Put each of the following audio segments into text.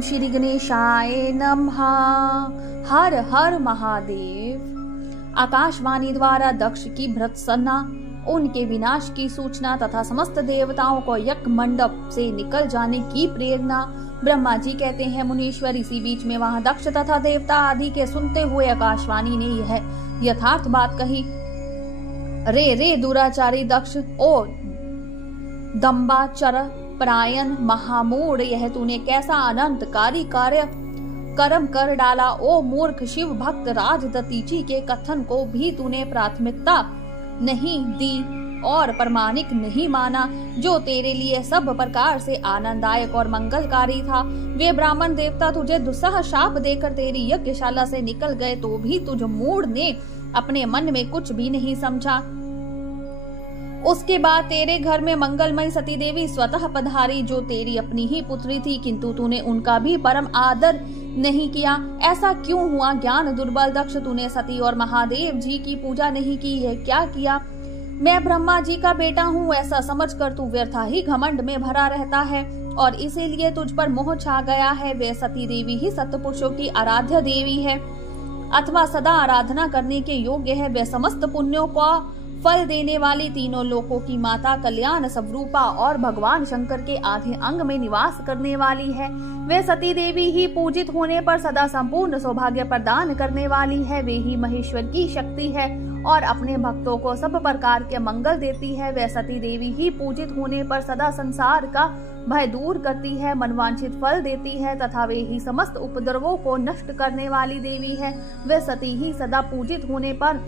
ओम श्री गणेशाय नमः। हर हर महादेव। आकाशवाणी द्वारा दक्ष की भर्त्सना, उनके विनाश की सूचना तथा समस्त देवताओं को यज्ञ मंडप से निकल जाने की प्रेरणा। ब्रह्मा जी कहते हैं, मुनीश्वर इसी बीच में वहां दक्ष तथा देवता आदि के सुनते हुए आकाशवाणी ने यह यथार्थ बात कही। रे दुराचारी दक्ष, ओ दंबाचर परायण महामूढ़, यह तूने कैसा अनंतकारी कार्य कर्म कर डाला। ओ मूर्ख शिव भक्त, राजदतीची के कथन को भी तूने प्राथमिकता नहीं दी और प्रमाणिक नहीं माना, जो तेरे लिए सब प्रकार से आनंददायक और मंगलकारी था। वे ब्राह्मण देवता तुझे दुस्सह शाप देकर तेरी यज्ञशाला से निकल गए, तो भी तुझ मूढ़ ने अपने मन में कुछ भी नहीं समझा। उसके बाद तेरे घर में मंगलमयी सती देवी स्वतः पधारी, जो तेरी अपनी ही पुत्री थी, किंतु तूने उनका भी परम आदर नहीं किया। ऐसा क्यों हुआ? ज्ञान दुर्बल दक्ष, तूने सती और महादेव जी की पूजा नहीं की। यह क्या किया? मैं ब्रह्मा जी का बेटा हूँ ऐसा समझकर तू व्यर्था ही घमंड में भरा रहता है और इसीलिए तुझ पर मोह छा गया है। वे सती देवी ही सत्पुरुषों की आराध्य देवी है अथवा सदा आराधना करने के योग्य है। वे समस्त पुण्यों का फल देने वाली, तीनों लोकों की माता, कल्याण स्वरूपा और भगवान शंकर के आधे अंग में निवास करने वाली है। वे सती देवी ही पूजित होने पर सदा संपूर्ण सौभाग्य प्रदान करने वाली है। वे ही महेश्वर की शक्ति है और अपने भक्तों को सब प्रकार के मंगल देती है। वे सती देवी ही पूजित होने पर सदा संसार का भय दूर करती है, मनवांछित फल देती है तथा वे ही समस्त उपद्रवों को नष्ट करने वाली देवी है। वे सती ही सदा पूजित होने पर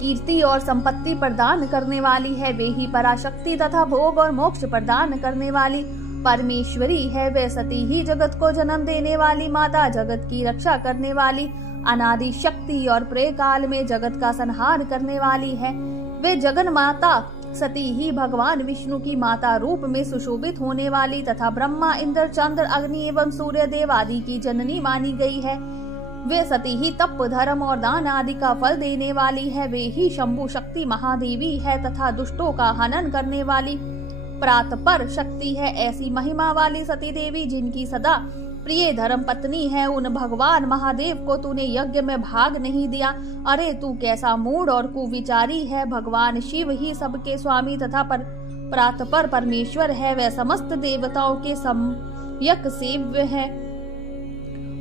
कीर्ति और संपत्ति प्रदान करने वाली है। वे ही पराशक्ति तथा भोग और मोक्ष प्रदान करने वाली परमेश्वरी है। वे सती ही जगत को जन्म देने वाली माता, जगत की रक्षा करने वाली, अनादि शक्ति और प्रलय काल में जगत का संहार करने वाली है। वे जगन माता सती ही भगवान विष्णु की माता रूप में सुशोभित होने वाली तथा ब्रह्मा, इंद्र, चंद्र, अग्नि एवं सूर्य देव आदि की जननी मानी गई है। वे सती ही तप, धर्म और दान आदि का फल देने वाली है। वे ही शंभु शक्ति महादेवी है तथा दुष्टों का हनन करने वाली प्रातपर शक्ति है। ऐसी महिमा वाली सती देवी, जिनकी सदा प्रिय धर्म पत्नी है, उन भगवान महादेव को तूने यज्ञ में भाग नहीं दिया। अरे तू कैसा मूढ़ और कुविचारी है। भगवान शिव ही सबके स्वामी तथा प्रातपर परमेश्वर है। वह समस्त देवताओं के सम्यक सेव्य है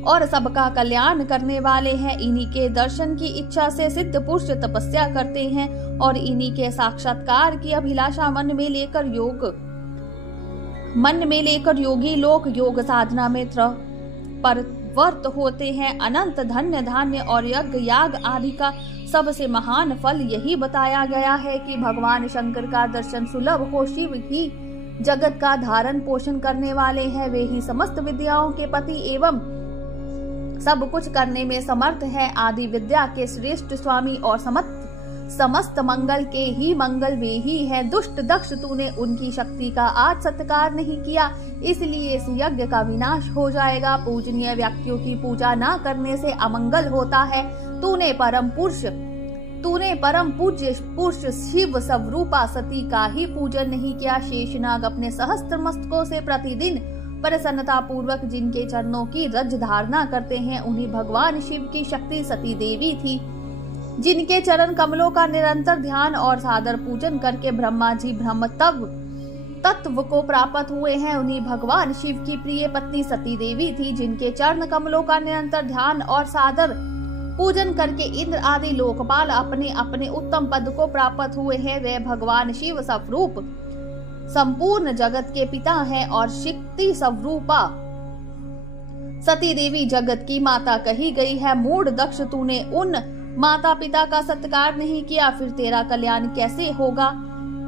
और सबका कल्याण करने वाले हैं। इन्हीं के दर्शन की इच्छा से सिद्ध पुरुष तपस्या करते हैं और इन्हीं के साक्षात्कार की अभिलाषा मन में लेकर योगी लोग योग साधना में परवर्त होते हैं। अनंत धन्य धान्य और यज्ञ याग आदि का सबसे महान फल यही बताया गया है कि भगवान शंकर का दर्शन सुलभ हो। शिव ही जगत का धारण पोषण करने वाले हैं। वे ही समस्त विद्याओं के पति एवं सब कुछ करने में समर्थ है। आदि विद्या के श्रेष्ठ स्वामी और समस्त मंगल के ही मंगल वे ही है। दुष्ट दक्ष, तूने उनकी शक्ति का आज सत्कार नहीं किया, इसलिए इस यज्ञ का विनाश हो जाएगा। पूजनीय व्यक्तियों की पूजा न करने से अमंगल होता है। तूने परम पूज्य पुरुष शिव स्वरूपा सती का ही पूजन नहीं किया। शेषनाग अपने सहस्त्र मस्तकों से प्रतिदिन प्रसन्नता पूर्वक जिनके चरणों की रज धारणा करते हैं, उन्हीं भगवान शिव की शक्ति सती देवी थी। जिनके चरण कमलों का निरंतर ध्यान और सादर पूजन करके ब्रह्मा जी ब्रह्म तत्व को प्राप्त हुए हैं, उन्हीं भगवान शिव की प्रिय पत्नी सती देवी थी। जिनके चरण कमलों का निरंतर ध्यान और सादर पूजन करके इंद्र आदि लोकपाल अपने अपने उत्तम पद को प्राप्त हुए हैं। वे भगवान शिव स्वरूप संपूर्ण जगत के पिता हैं और शक्ति स्वरूपा सती देवी जगत की माता कही गई है। मूढ़ दक्ष, तूने उन माता पिता का सत्कार नहीं किया, फिर तेरा कल्याण कैसे होगा?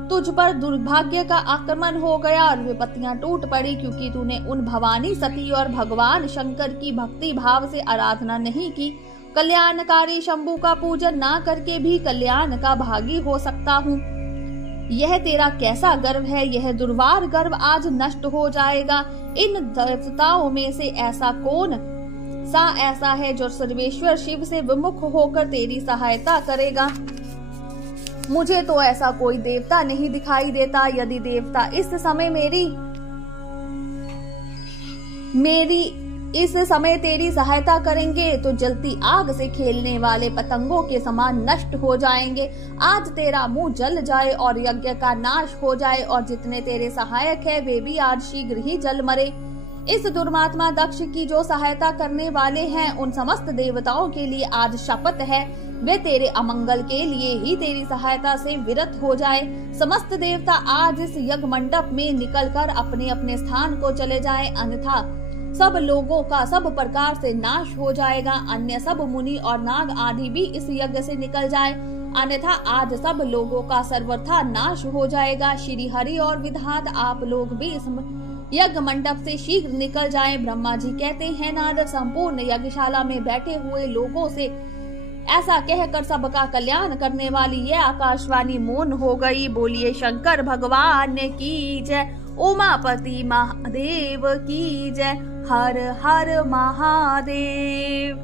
तुझ पर दुर्भाग्य का आक्रमण हो गया और विपत्तियां टूट पड़ी, क्योंकि तूने उन भवानी सती और भगवान शंकर की भक्ति भाव से आराधना नहीं की। कल्याणकारी शंभु का पूजन ना करके भी कल्याण का भागी हो सकता हूँ। यह तेरा कैसा गर्व है? यह दुर्वार गर्व आज नष्ट हो जाएगा। इन देवताओं में से ऐसा कौन सा ऐसा है जो सर्वेश्वर शिव से विमुख होकर तेरी सहायता करेगा? मुझे तो ऐसा कोई देवता नहीं दिखाई देता। यदि देवता इस समय मेरी मेरी इस समय तेरी सहायता करेंगे तो जलती आग से खेलने वाले पतंगों के समान नष्ट हो जाएंगे। आज तेरा मुंह जल जाए और यज्ञ का नाश हो जाए, और जितने तेरे सहायक है वे भी आज शीघ्र ही जल मरे। इस दुर्मात्मा दक्ष की जो सहायता करने वाले हैं उन समस्त देवताओं के लिए आज शपथ है, वे तेरे अमंगल के लिए ही तेरी सहायता से विरत हो जाए। समस्त देवता आज इस यज्ञ मंडप में निकलकर अपने अपने स्थान को चले जाएं, अन्यथा सब लोगों का सब प्रकार से नाश हो जाएगा। अन्य सब मुनि और नाग आदि भी इस यज्ञ से निकल जाए, अन्यथा आज सब लोगों का सर्वथा नाश हो जाएगा। श्री हरि और विधात आप लोग भी इस यज्ञ मंडप से शीघ्र निकल जाएं। ब्रह्मा जी कहते हैं, नारद संपूर्ण यज्ञशाला में बैठे हुए लोगों से ऐसा कहकर सबका कल्याण करने वाली यह आकाशवाणी मौन हो गई। बोलिए शंकर भगवान की जय, उमापति महादेव की जय, हर हर महादेव।